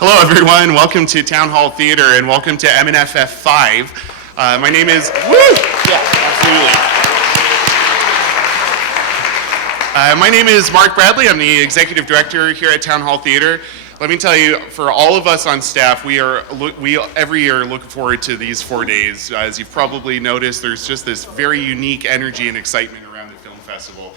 Hello, everyone. Welcome to Town Hall Theater, and welcome to MNFF 5. My name is... Woo! Yeah, absolutely. My name is Mark Bradley. I'm the executive director here at Town Hall Theater. Let me tell you, for all of us on staff, we every year look forward to these 4 days. As you've probably noticed, there's just this very unique energy and excitement around the film festival.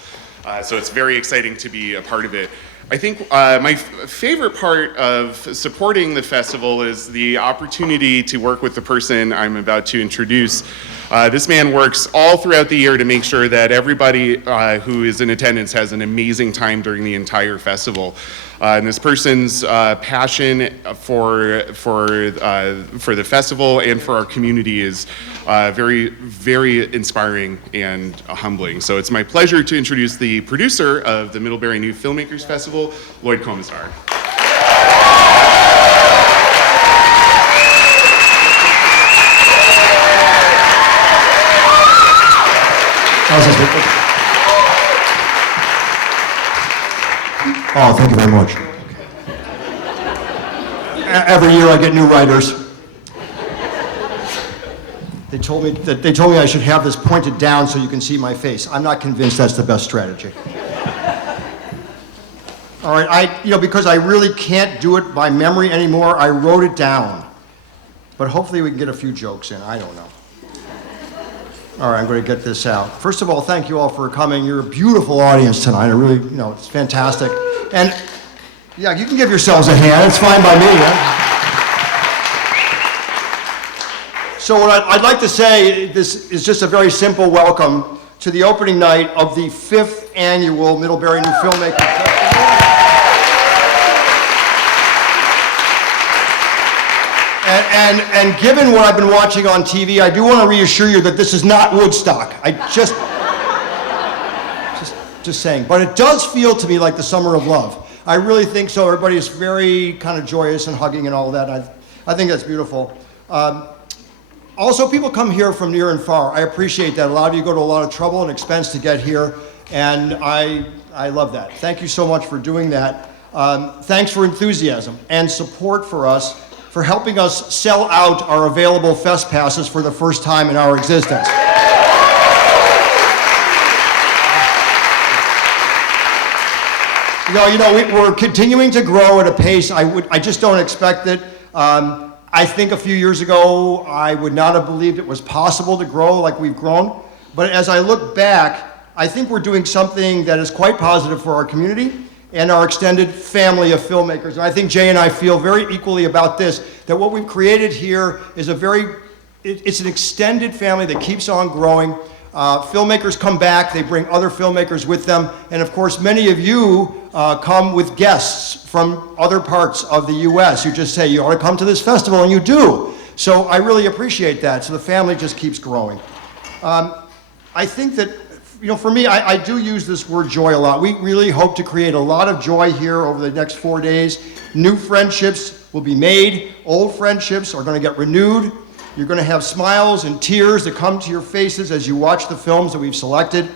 So it's very exciting to be a part of it. I think my favorite part of supporting the festival is the opportunity to work with the person I'm about to introduce. This man works all throughout the year to make sure that everybody who is in attendance has an amazing time during the entire festival. And this person's passion for the festival and for our community is very, very inspiring and humbling. So it's my pleasure to introduce the producer of the Middlebury New Filmmakers Festival, Lloyd Komesar. Oh, thank you very much. Every year I get new writers. They told me I should have this pointed down so you can see my face. I'm not convinced that's the best strategy. All right, because I really can't do it by memory anymore, I wrote it down. But hopefully we can get a few jokes in, I don't know. All right, I'm going to get this out. First of all, thank you all for coming. You're a beautiful audience tonight. I really, it's fantastic. And yeah, you can give yourselves a hand. It's fine by me. So what I'd like to say, this is just a very simple welcome to the opening night of the 5th annual Middlebury New Filmmakers Festival. And given what I've been watching on TV, I do want to reassure you that this is not Woodstock. Just saying. But it does feel to me like the summer of love. I really think so. Everybody is very kind of joyous and hugging and all that. I think that's beautiful. Also, people come here from near and far. I appreciate that. A lot of you go to a lot of trouble and expense to get here, and I love that. Thank you so much for doing that. Thanks for enthusiasm and support for us, for helping us sell out our available fest passes for the first time in our existence. We're continuing to grow at a pace I just don't expect it. I think a few years ago, I would not have believed it was possible to grow like we've grown. But as I look back, I think we're doing something that is quite positive for our community and our extended family of filmmakers. And I think Jay and I feel very equally about this, that what we've created here is it's an extended family that keeps on growing. Filmmakers come back, they bring other filmmakers with them, and of course many of you come with guests from other parts of the US. You just say, you ought to come to this festival, and you do. So I really appreciate that, so the family just keeps growing. I think that, for me, I do use this word joy a lot. We really hope to create a lot of joy here over the next 4 days. New friendships will be made, old friendships are going to get renewed. You're going to have smiles and tears that come to your faces as you watch the films that we've selected.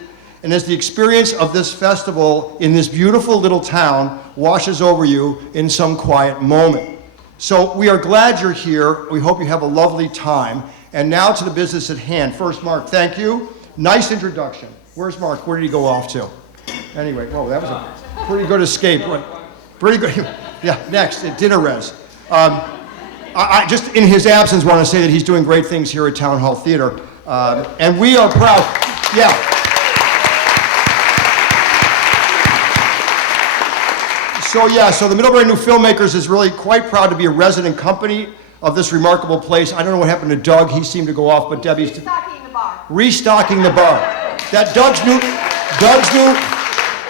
And as the experience of this festival in this beautiful little town washes over you in some quiet moment. So we are glad you're here. We hope you have a lovely time. And now to the business at hand. First, Mark, thank you. Nice introduction. Where's Mark? Where did he go off to? Anyway, whoa, that was a pretty good escape. Pretty good. Yeah, next, dinner res. I just, in his absence, want to say that he's doing great things here at Town Hall Theater. And we are proud. Yeah. So the Middlebury New Filmmakers is really quite proud to be a resident company of this remarkable place. I don't know what happened to Doug. He seemed to go off, but Debbie's... Restocking the bar. Restocking the bar. That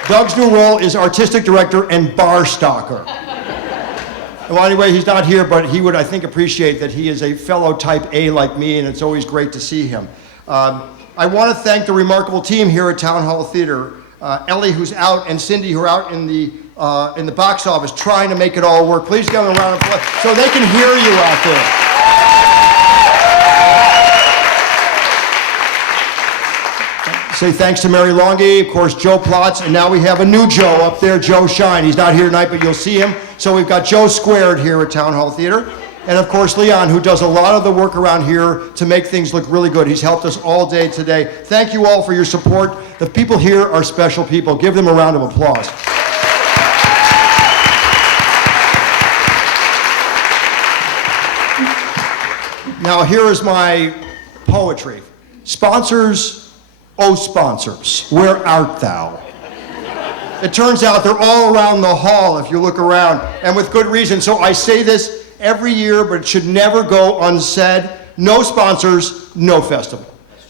Doug's new role is artistic director and bar stocker. Well, anyway, he's not here, but he would, I think, appreciate that he is a fellow type A like me, and it's always great to see him. I want to thank the remarkable team here at Town Hall Theater. Ellie, who's out, and Cindy, who are out in the box office trying to make it all work. Please give them a round of applause so they can hear you out there. Say thanks to Mary Longy, of course, Joe Plotz, and now we have a new Joe up there, Joe Shine. He's not here tonight, but you'll see him. So we've got Joe squared here at Town Hall Theater. And of course, Leon, who does a lot of the work around here to make things look really good. He's helped us all day today. Thank you all for your support. The people here are special people. Give them a round of applause. Now, here is my poetry. Sponsors, oh sponsors, where art thou? It turns out they're all around the hall if you look around, and with good reason. So I say this every year, but it should never go unsaid. No sponsors, no festival.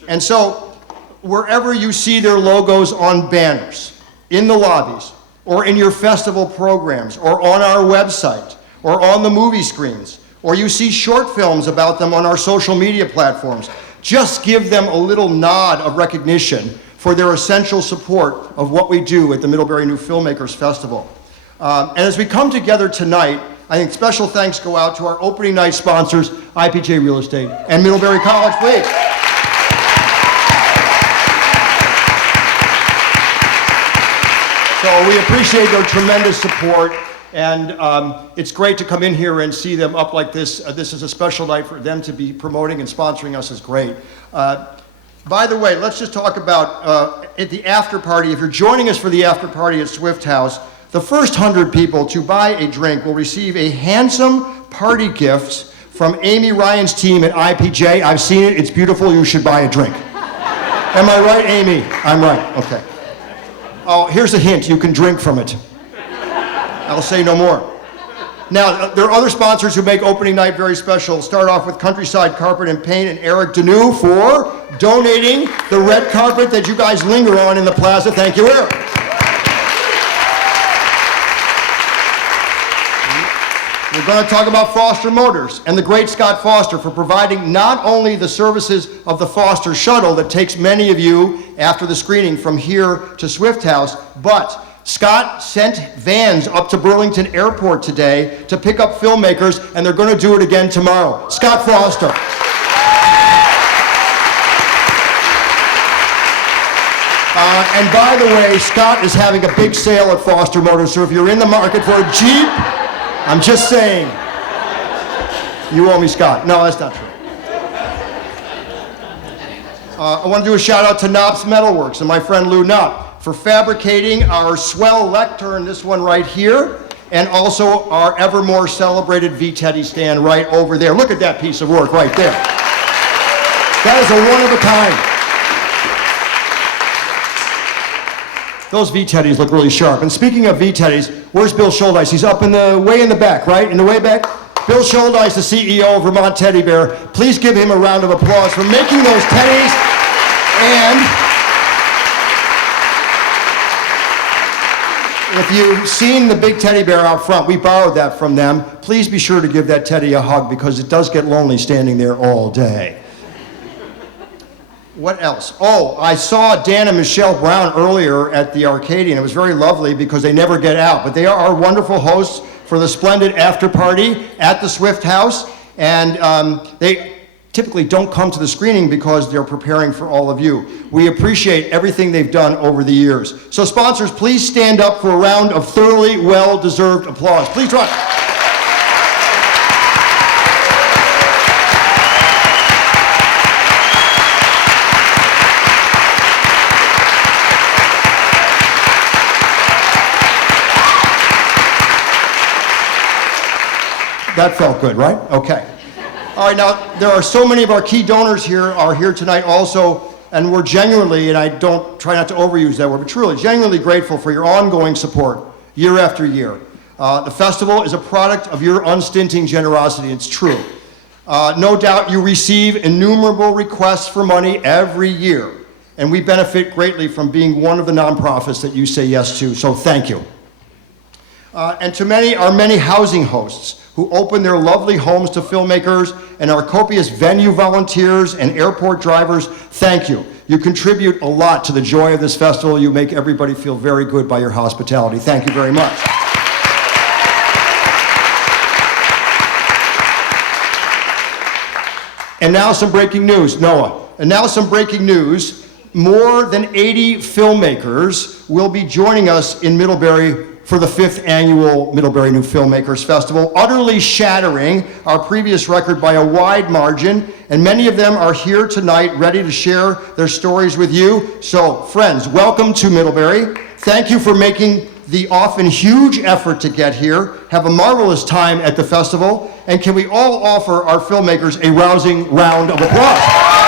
And so, wherever you see their logos on banners, in the lobbies, or in your festival programs, or on our website, or on the movie screens, or you see short films about them on our social media platforms, just give them a little nod of recognition for their essential support of what we do at the Middlebury New Filmmakers Festival. And as we come together tonight, I think special thanks go out to our opening night sponsors, IPJ Real Estate and Middlebury College, please. So we appreciate their tremendous support, and it's great to come in here and see them up like this. This is a special night for them to be promoting and sponsoring us is great. By the way, let's just talk about at the after party. If you're joining us for the after party at Swift House, the first 100 people to buy a drink will receive a handsome party gift from Amy Ryan's team at IPJ. I've seen it, it's beautiful, you should buy a drink. Am I right, Amy? I'm right, okay. Oh, here's a hint, you can drink from it. I'll say no more. Now, there are other sponsors who make opening night very special. Start off with Countryside Carpet and Paint and Eric Deneau for donating the red carpet that you guys linger on in the plaza. Thank you, Eric. We're going to talk about Foster Motors and the great Scott Foster for providing not only the services of the Foster shuttle that takes many of you after the screening from here to Swift House, but Scott sent vans up to Burlington Airport today to pick up filmmakers, and they're going to do it again tomorrow. Scott Foster. And by the way, Scott is having a big sale at Foster Motors, so if you're in the market for a Jeep, I'm just saying, you owe me, Scott. No, that's not true. I want to do a shout out to Knopp's Metalworks and my friend Lou Knopp for fabricating our swell lectern, this one right here, and also our ever more celebrated V-Teddy stand right over there. Look at that piece of work right there. That is a one of a kind. Those V-Teddies look really sharp. And speaking of V-Teddies, where's Bill Schuldeis? He's up way in the back, right? In the way back? Bill Schuldeis, the CEO of Vermont Teddy Bear. Please give him a round of applause for making those teddies. And if you've seen the big teddy bear out front, we borrowed that from them. Please be sure to give that teddy a hug because it does get lonely standing there all day. What else? Oh, I saw Dan and Michelle Brown earlier at the Arcadian. It was very lovely because they never get out, but they are our wonderful hosts for the splendid after party at the Swift House, and they typically don't come to the screening because they're preparing for all of you. We appreciate everything they've done over the years. So sponsors, please stand up for a round of thoroughly well-deserved applause. Please try. That felt good, right? Okay. All right, now, there are so many of our key donors here tonight also, and we're genuinely, and I don't try not to overuse that word, but truly, genuinely grateful for your ongoing support year after year. The festival is a product of your unstinting generosity, it's true. No doubt you receive innumerable requests for money every year, and we benefit greatly from being one of the nonprofits that you say yes to, so thank you. And to our many housing hosts who open their lovely homes to filmmakers, and our copious venue volunteers and airport drivers, thank you. You contribute a lot to the joy of this festival. You make everybody feel very good by your hospitality. Thank you very much. And now some breaking news, Noah. And now some breaking news. more than 80 filmmakers will be joining us in Middlebury for the 5th annual Middlebury New Filmmakers Festival, utterly shattering our previous record by a wide margin, and many of them are here tonight ready to share their stories with you. So, friends, welcome to Middlebury. Thank you for making the often huge effort to get here. Have a marvelous time at the festival, and can we all offer our filmmakers a rousing round of applause?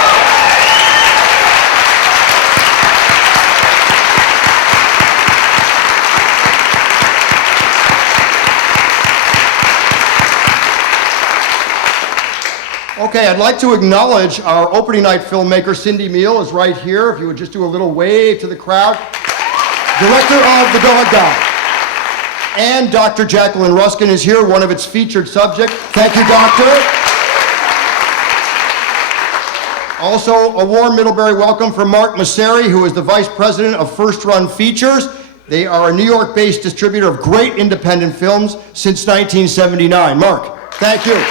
Okay, I'd like to acknowledge our opening night filmmaker, Cindy Meal, is right here. If you would just do a little wave to the crowd. Director of The Dog Guy. And Dr. Jacqueline Ruskin is here, one of its featured subjects. Thank you, Doctor. Also, a warm Middlebury welcome for Mark Masseri, who is the Vice President of First Run Features. They are a New York-based distributor of great independent films since 1979. Mark, thank you.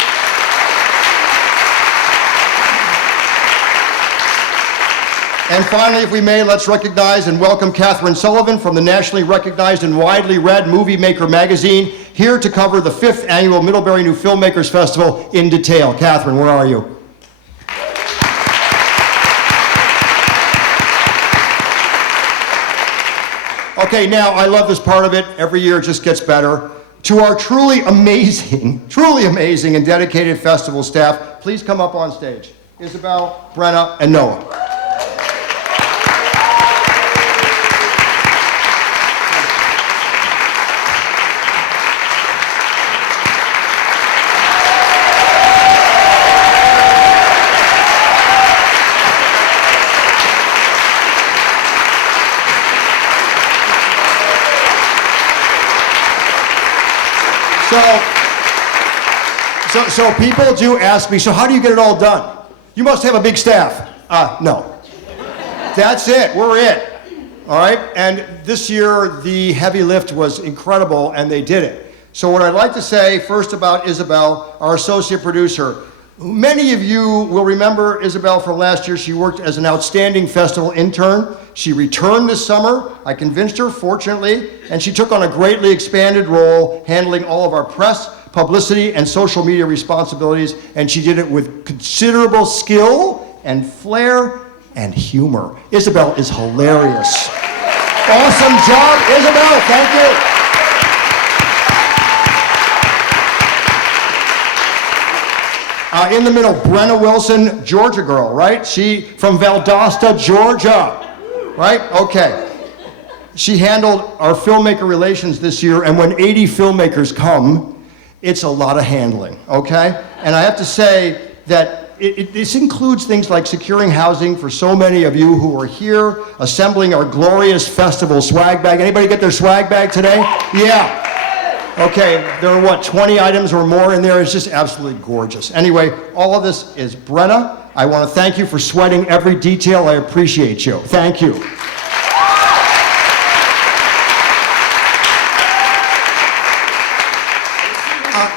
And finally, if we may, let's recognize and welcome Katherine Sullivan from the nationally recognized and widely read Movie Maker magazine, here to cover the 5th annual Middlebury New Filmmakers Festival in detail. Katherine, where are you? Okay, now I love this part of it. Every year it just gets better. To our truly amazing and dedicated festival staff, please come up on stage. Isabel, Brenna, and Noah. So people do ask me, so how do you get it all done? You must have a big staff. No. That's it, we're it. All right, and this year the heavy lift was incredible and they did it. So what I'd like to say first about Isabel, our associate producer. Many of you will remember Isabel from last year. She worked as an outstanding festival intern. She returned this summer. I convinced her, fortunately, and she took on a greatly expanded role handling all of our press, publicity, and social media responsibilities, and she did it with considerable skill and flair and humor. Isabel is hilarious. Awesome job, Isabel. Thank you. In the middle, Brenna Wilson, Georgia girl, right? She from Valdosta, Georgia, right? Okay. She handled our filmmaker relations this year, and when 80 filmmakers come, it's a lot of handling, okay? And I have to say that this includes things like securing housing for so many of you who are here, assembling our glorious festival swag bag. Anybody get their swag bag today? Yeah. Okay, there are what, 20 items or more in there? It's just absolutely gorgeous. Anyway, all of this is Brenna. I want to thank you for sweating every detail. I appreciate you. Thank you.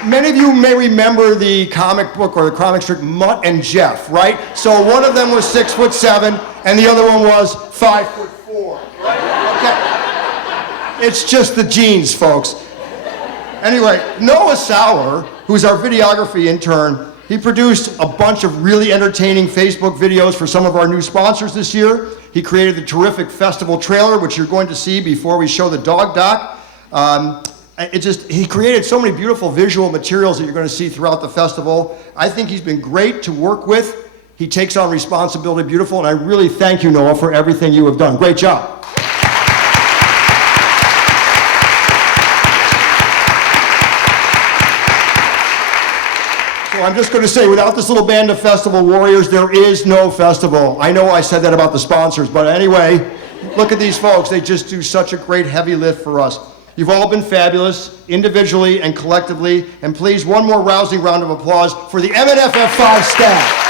Many of you may remember the comic book or the comic strip Mutt and Jeff, right? So one of them was 6'7", and the other one was 5'4", right? Okay. It's just the genes, folks. Anyway, Noah Sauer, who's our videography intern, he produced a bunch of really entertaining Facebook videos for some of our new sponsors this year. He created the terrific festival trailer, which you're going to see before we show the dog doc. He created so many beautiful visual materials that you're going to see throughout the festival. I think he's been great to work with. He takes on responsibility beautiful, and I really thank you, Noah, for everything you have done. Great job. So I'm just going to say, without this little band of festival warriors, there is no festival. I know I said that about the sponsors, but anyway, look at these folks. They just do such a great heavy lift for us. You've all been fabulous, individually and collectively, and please, one more rousing round of applause for the MNFF 5 staff.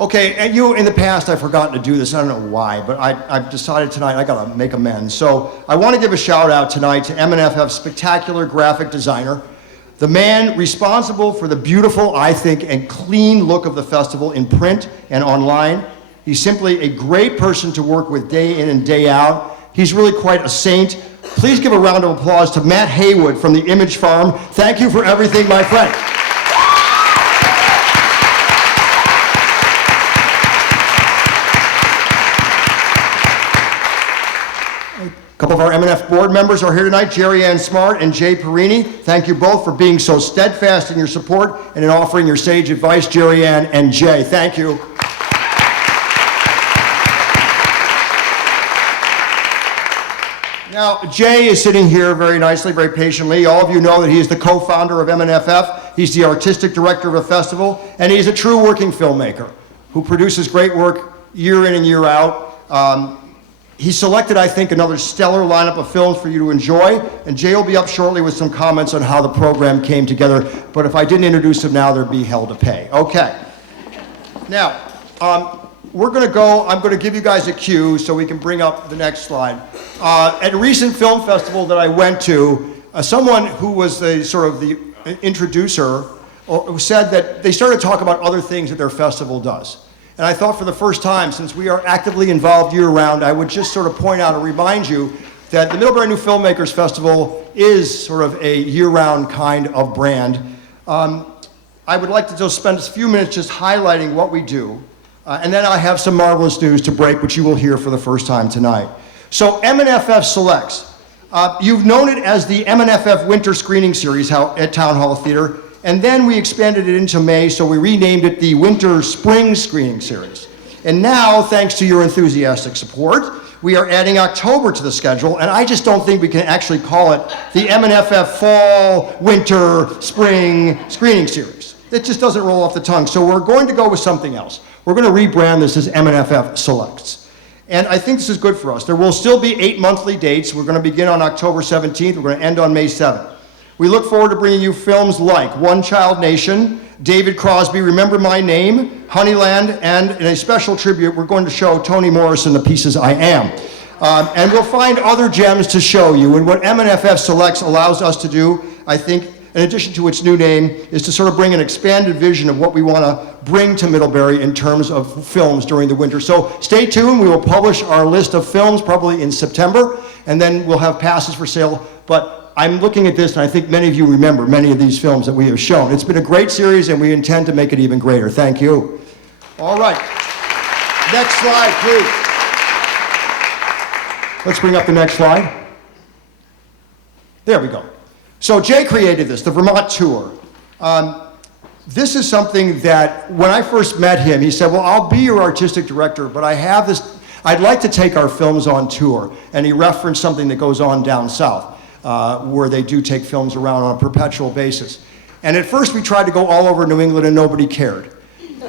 Okay, and in the past, I've forgotten to do this. I don't know why, but I've decided tonight I gotta make amends. So I want to give a shout out tonight to MNFF's spectacular graphic designer, the man responsible for the beautiful, I think, and clean look of the festival in print and online. He's simply a great person to work with day in and day out. He's really quite a saint. Please give a round of applause to Matt Haywood from the Image Farm. Thank you for everything, my friend. A couple of our MNF board members are here tonight, Jerry-Ann Smart and Jay Perini. Thank you both for being so steadfast in your support and in offering your sage advice, Jerry-Ann and Jay. Thank you. Now, Jay is sitting here very nicely, very patiently. All of you know that he is the co-founder of MNFF. He's the artistic director of the festival, and he's a true working filmmaker who produces great work year in and year out. He selected, I think, another stellar lineup of films for you to enjoy, and Jay will be up shortly with some comments on how the program came together, but if I didn't introduce him now, there'd be hell to pay. Okay. Now, I'm going to give you guys a cue so we can bring up the next slide. At a recent film festival that I went to, someone who was the introducer said that they started to talk about other things that their festival does. And I thought for the first time, since we are actively involved year-round, I would just sort of point out and remind you that the Middlebury New Filmmakers Festival is sort of a year-round kind of brand. I would like to just spend a few minutes just highlighting what we do, and then I have some marvelous news to break, which you will hear for the first time tonight. So MNFF Selects. You've known it as the MNFF Winter Screening Series at Town Hall Theater. And then we expanded it into May, so we renamed it the Winter Spring Screening Series. And now, thanks to your enthusiastic support, we are adding October to the schedule, and I just don't think we can actually call it the MNFF Fall, Winter, Spring Screening Series. It just doesn't roll off the tongue, so we're going to go with something else. We're going to rebrand this as MNFF Selects. And I think this is good for us. There will still be 8 monthly dates. We're going to begin on October 17th. We're going to end on May 7th. We look forward to bringing you films like One Child Nation, David Crosby, Remember My Name, Honeyland, and in a special tribute, we're going to show Toni Morrison, The Pieces I Am. And we'll find other gems to show you. And what MNFF Selects allows us to do, I think, in addition to its new name, is to sort of bring an expanded vision of what we want to bring to Middlebury in terms of films during the winter. So stay tuned. We will publish our list of films probably in September, and then we'll have passes for sale. But I'm looking at this, and I think many of you remember many of these films that we have shown. It's been a great series, and we intend to make it even greater. Thank you. All right. Next slide, please. Let's bring up the next slide. There we go. So Jay created this, the Vermont Tour. This is something that when I first met him, he said, well, I'll be your artistic director, but I have this, I'd like to take our films on tour. And he referenced something that goes on down south. Where they do take films around on a perpetual basis. And at first we tried to go all over New England and nobody cared.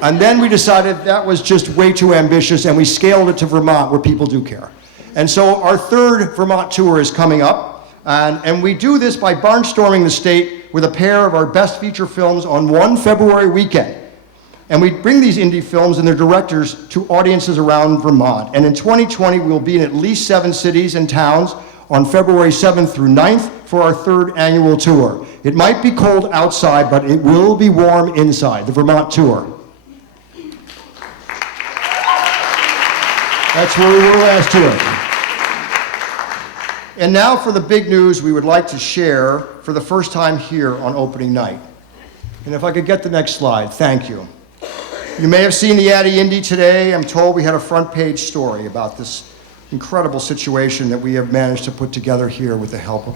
And then we decided that was just way too ambitious and we scaled it to Vermont where people do care. And so our third Vermont tour is coming up. And we do this by barnstorming the state with a pair of our best feature films on one February weekend. And we bring these indie films and their directors to audiences around Vermont. And in 2020 we will be in at least 7 cities and towns on February 7th through 9th for our third annual tour. It might be cold outside, but it will be warm inside, the Vermont Tour. That's where we were last year. And now for the big news we would like to share for the first time here on opening night. And if I could get the next slide, thank you. You may have seen the Addy Indy today. I'm told we had a front page story about this incredible situation that we have managed to put together here with the help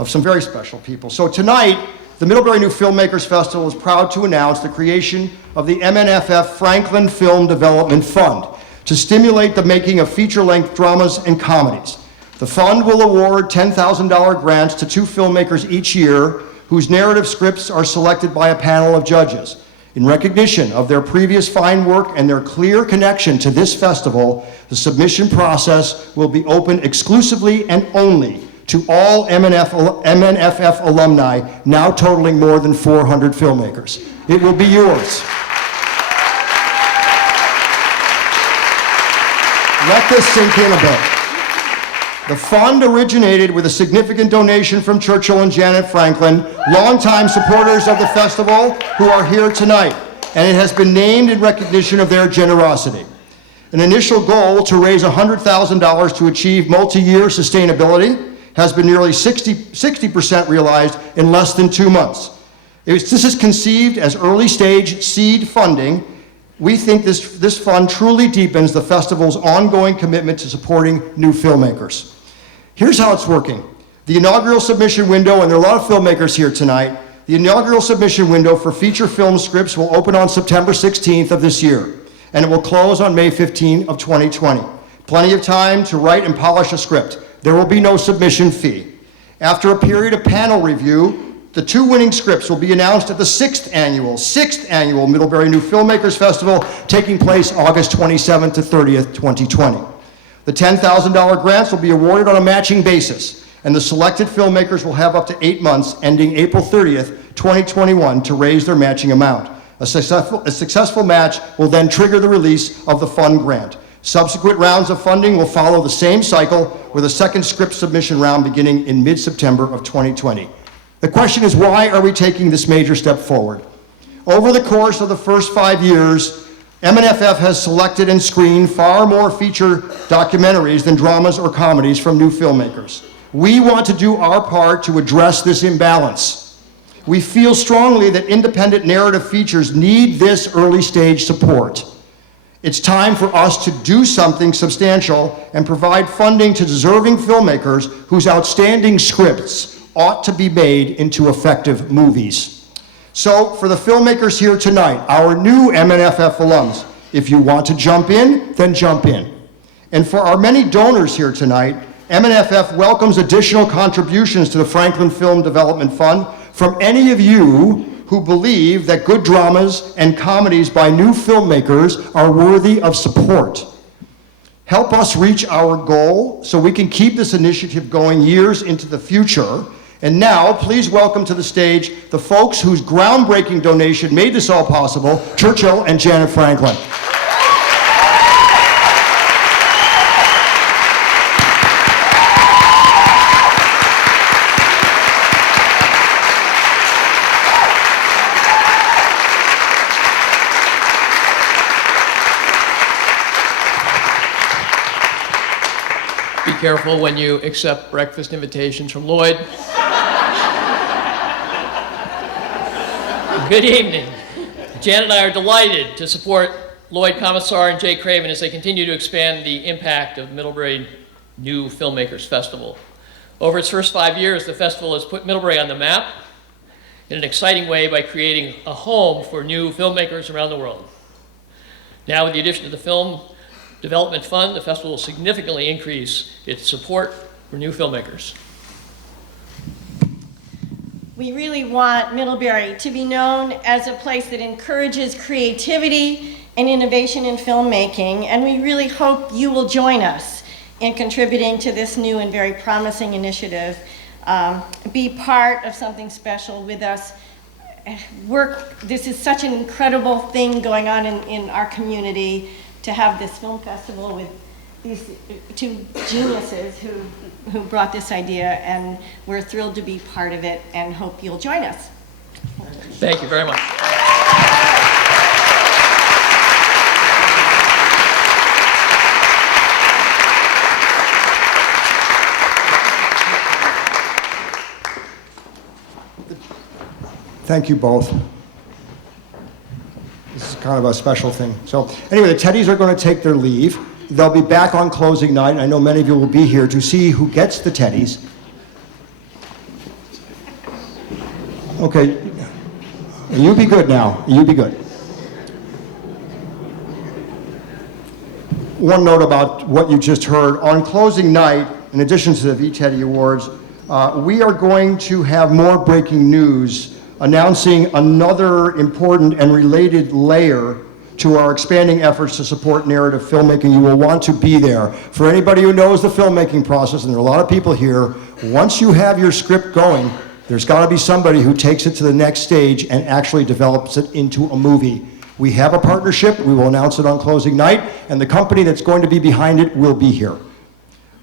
of some very special people. So tonight, the Middlebury New Filmmakers Festival is proud to announce the creation of the MNFF Franklin Film Development Fund to stimulate the making of feature-length dramas and comedies. The fund will award $10,000 grants to 2 filmmakers each year whose narrative scripts are selected by a panel of judges. In recognition of their previous fine work and their clear connection to this festival, the submission process will be open exclusively and only to all MNFF alumni, now totaling more than 400 filmmakers. It will be yours. Let this sink in a bit. The fund originated with a significant donation from Churchill and Janet Franklin, longtime supporters of the festival who are here tonight, and it has been named in recognition of their generosity. An initial goal to raise $100,000 to achieve multi-year sustainability has been nearly 60% realized in less than 2 months. This is conceived as early stage seed funding. We think this fund truly deepens the festival's ongoing commitment to supporting new filmmakers. Here's how it's working. The inaugural submission window, and there are a lot of filmmakers here tonight, the inaugural submission window for feature film scripts will open on September 16th of this year, and it will close on May 15 of 2020. Plenty of time to write and polish a script. There will be no submission fee. After a period of panel review, the 2 winning scripts will be announced at the 6th annual Middlebury New Filmmakers Festival, taking place August 27th to 30th, 2020. The $10,000 grants will be awarded on a matching basis, and the selected filmmakers will have up to 8 months, ending April 30th, 2021, to raise their matching amount. A successful match will then trigger the release of the fund grant. Subsequent rounds of funding will follow the same cycle, with a second script submission round beginning in mid-September of 2020. The question is, why are we taking this major step forward? Over the course of the first 5 years, MNFF has selected and screened far more feature documentaries than dramas or comedies from new filmmakers. We want to do our part to address this imbalance. We feel strongly that independent narrative features need this early stage support. It's time for us to do something substantial and provide funding to deserving filmmakers whose outstanding scripts ought to be made into effective movies. So, for the filmmakers here tonight, our new MNFF alums, if you want to jump in, then jump in. And for our many donors here tonight, MNFF welcomes additional contributions to the Franklin Film Development Fund from any of you who believe that good dramas and comedies by new filmmakers are worthy of support. Help us reach our goal so we can keep this initiative going years into the future. And now, please welcome to the stage the folks whose groundbreaking donation made this all possible, Churchill and Janet Franklin. Be careful when you accept breakfast invitations from Lloyd. Good evening. Janet and I are delighted to support Lloyd, Komesar, and Jay Craven as they continue to expand the impact of Middlebury New Filmmakers Festival. Over its first 5 years, the festival has put Middlebury on the map in an exciting way by creating a home for new filmmakers around the world. Now, with the addition of the Film Development Fund, the festival will significantly increase its support for new filmmakers. We really want Middlebury to be known as a place that encourages creativity and innovation in filmmaking, and we really hope you will join us in contributing to this new and very promising initiative. Be part of something special with us. This is such an incredible thing going on in our community, to have this film festival with these 2 geniuses who brought this idea, and we're thrilled to be part of it and hope you'll join us. Thank you very much. Thank you both. This is kind of a special thing. So anyway, the Teddies are going to take their leave. They'll be back on closing night, and I know many of you will be here to see who gets the Teddies. Okay, you be good now. You be good. One note about what you just heard. On closing night, in addition to the V-Teddy Awards, we are going to have more breaking news announcing another important and related layer to our expanding efforts to support narrative filmmaking. You will want to be there. For anybody who knows the filmmaking process, and there are a lot of people here, once you have your script going, there's got to be somebody who takes it to the next stage and actually develops it into a movie. We have a partnership. We will announce it on closing night, and the company that's going to be behind it will be here.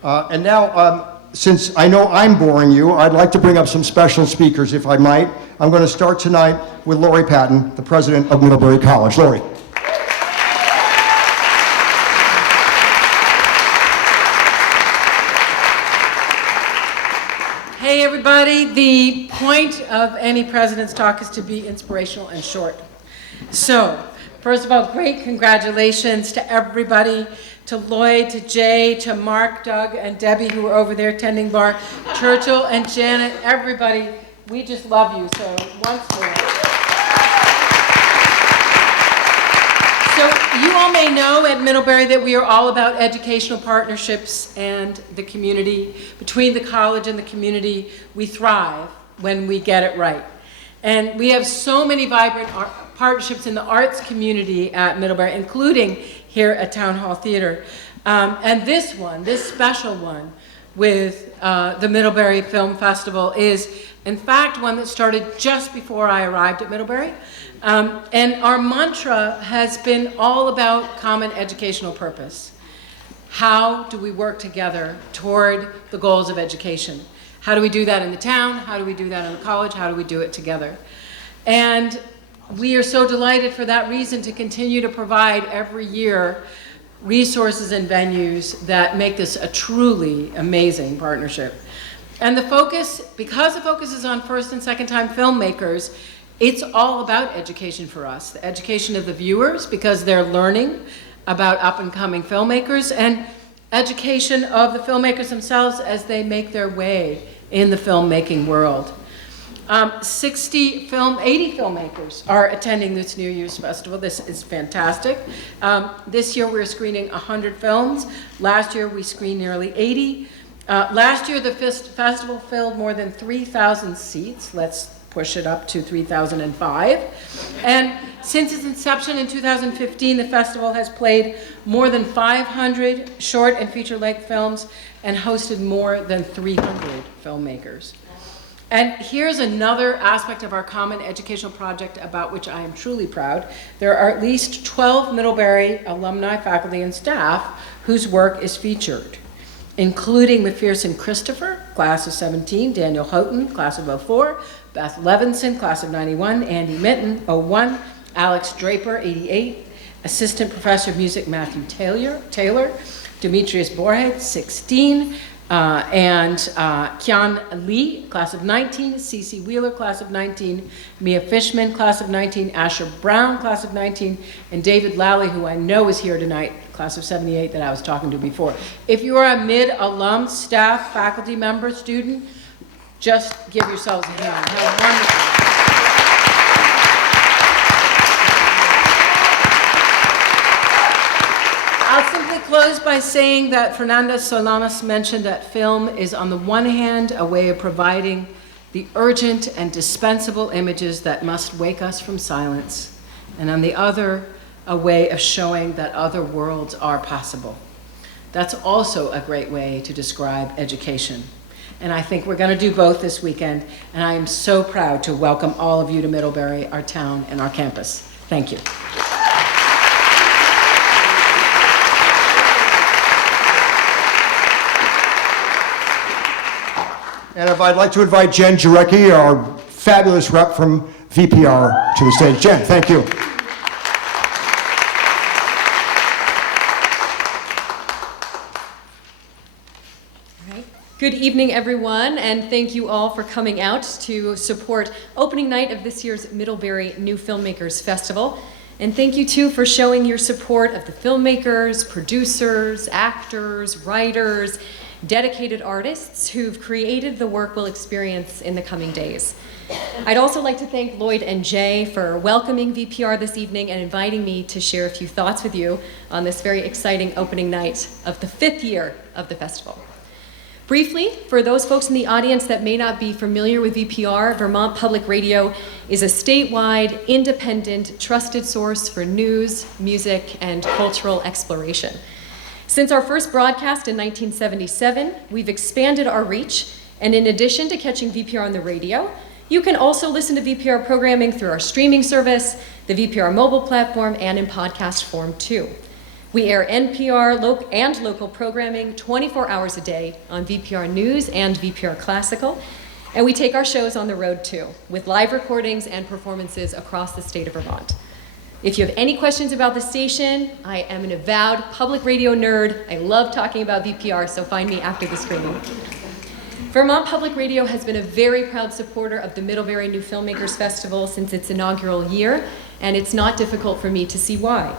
And now, since I know I'm boring you, I'd like to bring up some special speakers, if I might. I'm going to start tonight with Laurie Patton, the president of Middlebury College. Laurie. Hey everybody, the point of any president's talk is to be inspirational and short. So, first of all, great congratulations to everybody, to Lloyd, to Jay, to Mark, Doug, and Debbie who were over there tending bar, Churchill and Janet, everybody, we just love you, so once more. So you all may know at Middlebury that we are all about educational partnerships and the community. Between the college and the community, we thrive when we get it right. And we have so many vibrant partnerships in the arts community at Middlebury, including here at Town Hall Theater. And this special one with the Middlebury Film Festival is, in fact, one that started just before I arrived at Middlebury. And our mantra has been all about common educational purpose. How do we work together toward the goals of education? How do we do that in the town? How do we do that in the college? How do we do it together? And we are so delighted for that reason to continue to provide every year resources and venues that make this a truly amazing partnership. And the focus, because the focus is on first and second time filmmakers, it's all about education for us. The education of the viewers, because they're learning about up and coming filmmakers, and education of the filmmakers themselves as they make their way in the filmmaking world. 80 filmmakers are attending this New Year's Festival. This is fantastic. This year we're screening 100 films. Last year we screened nearly 80. Last year the festival filled more than 3,000 seats. Let's push it up to 3,005. And since its inception in 2015, the festival has played more than 500 short and feature-length films and hosted more than 300 filmmakers. And here's another aspect of our common educational project about which I am truly proud. There are at least 12 Middlebury alumni, faculty, and staff whose work is featured, including McPherson Christopher, class of 17, Daniel Houghton, class of 04, Beth Levinson, class of 91, Andy Minton, 01, Alex Draper, 88, Assistant Professor of Music Matthew Taylor, Demetrius Borhead, 16, and Kian Lee, class of 19, Cece Wheeler, class of 19, Mia Fishman, class of 19, Asher Brown, class of 19, and David Lally, who I know is here tonight, class of 78 that I was talking to before. If you are a mid-alum, staff, faculty member, student, just give yourselves a hand. How wonderful. I'll simply close by saying that Fernanda Solanas mentioned that film is on the one hand a way of providing the urgent and dispensable images that must wake us from silence, and on the other, a way of showing that other worlds are possible. That's also a great way to describe education. And I think we're going to do both this weekend, and I am so proud to welcome all of you to Middlebury, our town, and our campus. Thank you. And if I'd like to invite Jen Jarecki, our fabulous rep from VPR, to the stage. Jen, thank you. Good evening, everyone, and thank you all for coming out to support opening night of this year's Middlebury New Filmmakers Festival. And thank you, too, for showing your support of the filmmakers, producers, actors, writers, dedicated artists who've created the work we'll experience in the coming days. I'd also like to thank Lloyd and Jay for welcoming VPR this evening and inviting me to share a few thoughts with you on this very exciting opening night of the 5th year of the festival. Briefly, for those folks in the audience that may not be familiar with VPR, Vermont Public Radio is a statewide, independent, trusted source for news, music, and cultural exploration. Since our first broadcast in 1977, we've expanded our reach, and in addition to catching VPR on the radio, You can also listen to VPR programming through our streaming service, the VPR mobile platform, and in podcast form too. We air NPR and local programming 24 hours a day on VPR News and VPR Classical, and we take our shows on the road too, with live recordings and performances across the state of Vermont. If you have any questions about the station, I am an avowed public radio nerd. I love talking about VPR, so find me after the screening. Vermont Public Radio has been a very proud supporter of the Middlebury New Filmmakers Festival since its inaugural year, and it's not difficult for me to see why.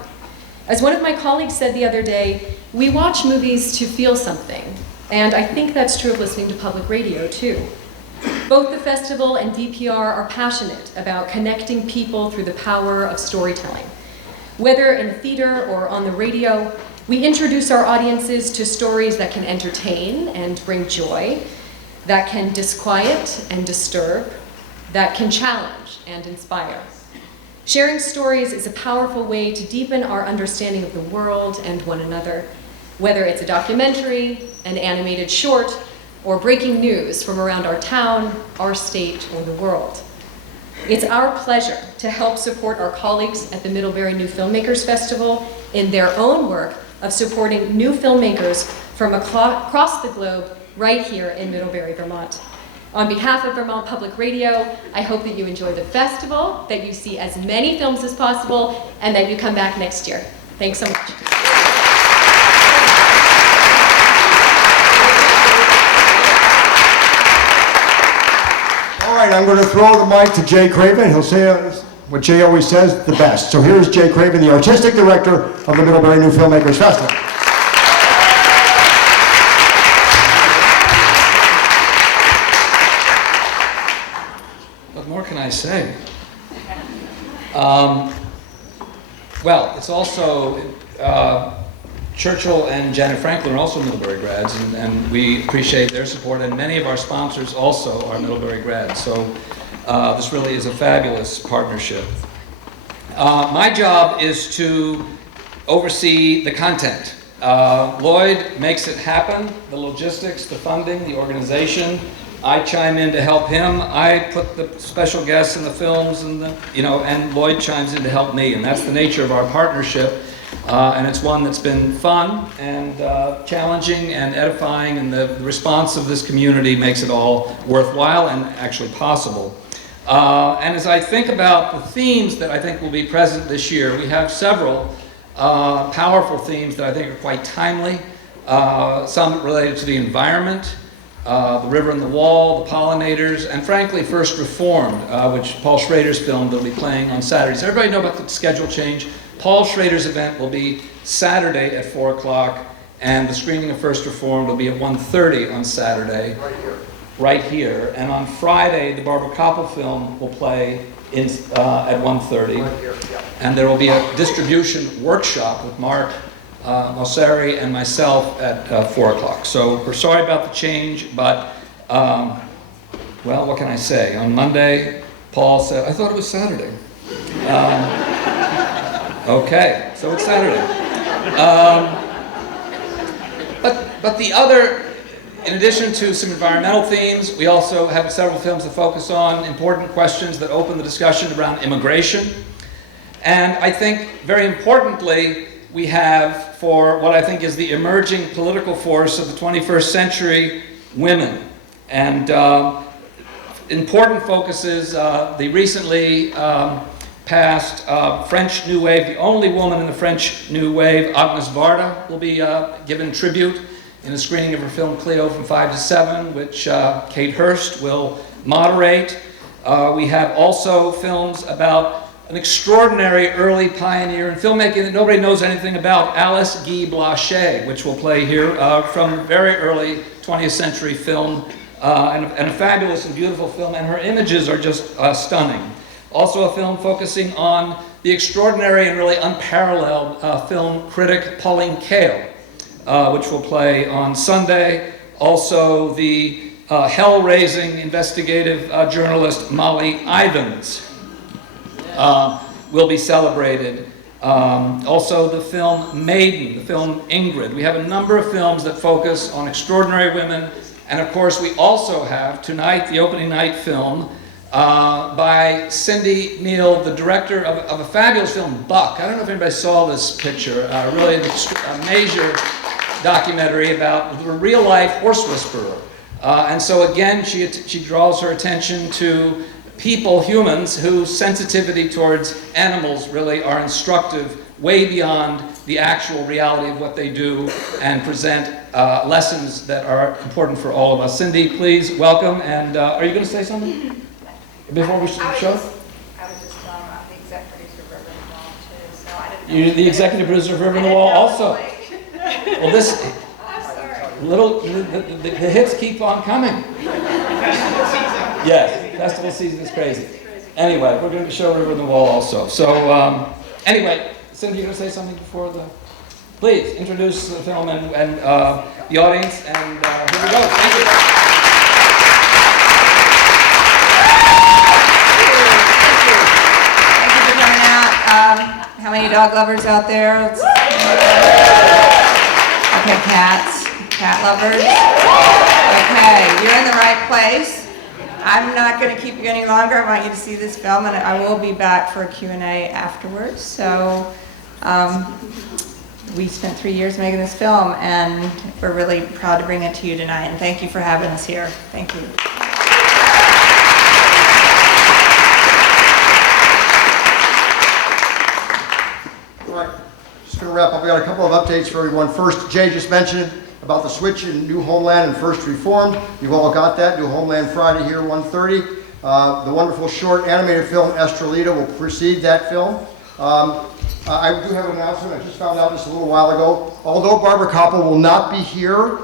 As one of my colleagues said the other day, we watch movies to feel something, and I think that's true of listening to public radio too. Both the festival and VPR are passionate about connecting people through the power of storytelling. Whether in theater or on the radio, we introduce our audiences to stories that can entertain and bring joy, that can disquiet and disturb, that can challenge and inspire. Sharing stories is a powerful way to deepen our understanding of the world and one another, whether it's a documentary, an animated short, or breaking news from around our town, our state, or the world. It's our pleasure to help support our colleagues at the Middlebury New Filmmakers Festival in their own work of supporting new filmmakers from across the globe right here in Middlebury, Vermont. On behalf of Vermont Public Radio, I hope that you enjoy the festival, that you see as many films as possible, and that you come back next year. Thanks so much. All right, I'm going to throw the mic to Jay Craven. He'll say what Jay always says, the best. So here's Jay Craven, the artistic director of the Middlebury New Filmmakers Festival. What more can I say? Well, it's also Churchill and Janet Franklin are also Middlebury grads, and we appreciate their support, and many of our sponsors also are Middlebury grads, so this really is a fabulous partnership. My job is to oversee the content. Lloyd makes it happen, the logistics, the funding, the organization. I chime in to help him. I put the special guests in the films, and and Lloyd chimes in to help me, and that's the nature of our partnership. And it's one that's been fun and challenging and edifying, and the response of this community makes it all worthwhile and actually possible. And as I think about the themes that I think will be present this year, we have several powerful themes that I think are quite timely. Some related to the environment, the river and the wall, the pollinators, and frankly, First Reformed, which Paul Schrader's film will be playing on Saturdays. Everybody know about the schedule change? Paul Schrader's event will be Saturday at 4 o'clock, and the screening of First Reformed will be at 1:30 on Saturday. Right here. And on Friday, the Barbara Koppel film will play at 1:30. Right here, yeah. And there will be a distribution workshop with Mark Moseri and myself at 4 o'clock. So we're sorry about the change, but, well, what can I say? On Monday, Paul said, I thought it was Saturday. Okay, so it's Saturday. But the other, in addition to some environmental themes, we also have several films that focus on important questions that open the discussion around immigration. And I think, very importantly, we have, for what I think is the emerging political force of the 21st century, women. And important focuses, the recently passed French New Wave, the only woman in the French New Wave, Agnes Varda, will be given tribute in a screening of her film Cleo from 5 to 7, which Kate Hurst will moderate. We have also films about an extraordinary early pioneer in filmmaking that nobody knows anything about, Alice Guy Blanchet, which will play here from very early 20th century film, and a fabulous and beautiful film, and her images are just stunning. Also a film focusing on the extraordinary and really unparalleled film critic Pauline Kael, which will play on Sunday. Also the hell-raising investigative journalist Molly Ivins will be celebrated. Also the film Maiden, the film Ingrid. We have a number of films that focus on extraordinary women. And of course we also have tonight the opening night film by Cindy Neal, the director of a fabulous film, Buck. I don't know if anybody saw this picture. Really a major documentary about the real-life horse whisperer. And so again, she draws her attention to people, humans, whose sensitivity towards animals really are instructive way beyond the actual reality of what they do, and present lessons that are important for all of us. Cindy, please welcome. And are you going to say something before we show? I was just the executive producer of River in the Wall too, so I didn't know. You're the executive producer of River in the Wall also. Well, this I'm sorry. the hits keep on coming. Yes, festival season is crazy. Anyway, we're going to show River in the Wall also. So anyway, Cindy, you're going to say something before the... Please introduce the film and the audience, and here we go. Thank you. Thank you for coming out. How many dog lovers out there? Okay, cat lovers. Okay, you're in the right place. I'm not going to keep you any longer. I want you to see this film, and I will be back for a Q&A afterwards. So we spent 3 years making this film, and we're really proud to bring it to you tonight. And thank you for having us here. Thank you. All right, just going to wrap up. We got a couple of updates for everyone. First, Jay just mentioned about the switch in New Homeland and First Reformed. You've all got that. New Homeland Friday here, 1:30. The wonderful short animated film Estrelita will precede that film. I do have an announcement. I just found out this a little while ago. Although Barbara Koppel will not be here,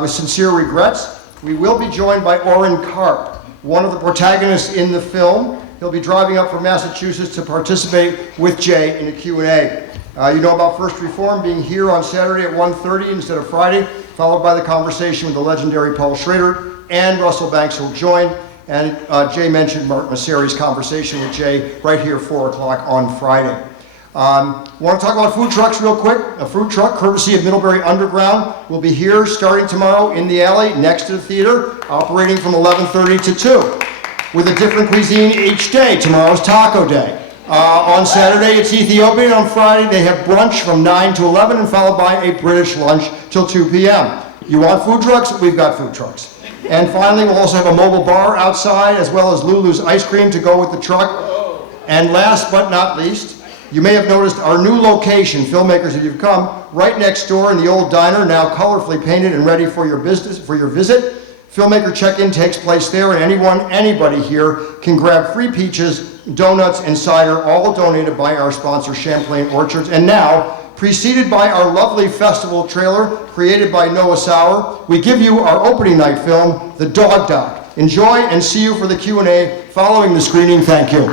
with sincere regrets, we will be joined by Orrin Karp, one of the protagonists in the film. He'll be driving up from Massachusetts to participate with Jay in a Q&A. You know about First Reform being here on Saturday at 1:30 instead of Friday, followed by the conversation with the legendary Paul Schrader and Russell Banks will join. And Jay mentioned Mark Masseri's conversation with Jay right here, 4 o'clock on Friday. Want to talk about food trucks real quick? A food truck courtesy of Middlebury Underground will be here starting tomorrow in the alley next to the theater, operating from 11:30 to 2, with a different cuisine each day. Tomorrow's Taco Day. On Saturday, it's Ethiopian. On Friday, they have brunch from 9 to 11 and followed by a British lunch till 2 p.m. You want food trucks? We've got food trucks. And finally, we'll also have a mobile bar outside as well as Lulu's ice cream to go with the truck. And last but not least, you may have noticed our new location, Filmmakers, if you've come, right next door in the old diner, now colorfully painted and ready for your visit. Filmmaker check-in takes place there, and anybody here can grab free peaches, donuts, and cider, all donated by our sponsor, Champlain Orchards. And now, preceded by our lovely festival trailer, created by Noah Sauer, we give you our opening night film, The Dog Doc. Enjoy and see you for the Q&A following the screening. Thank you.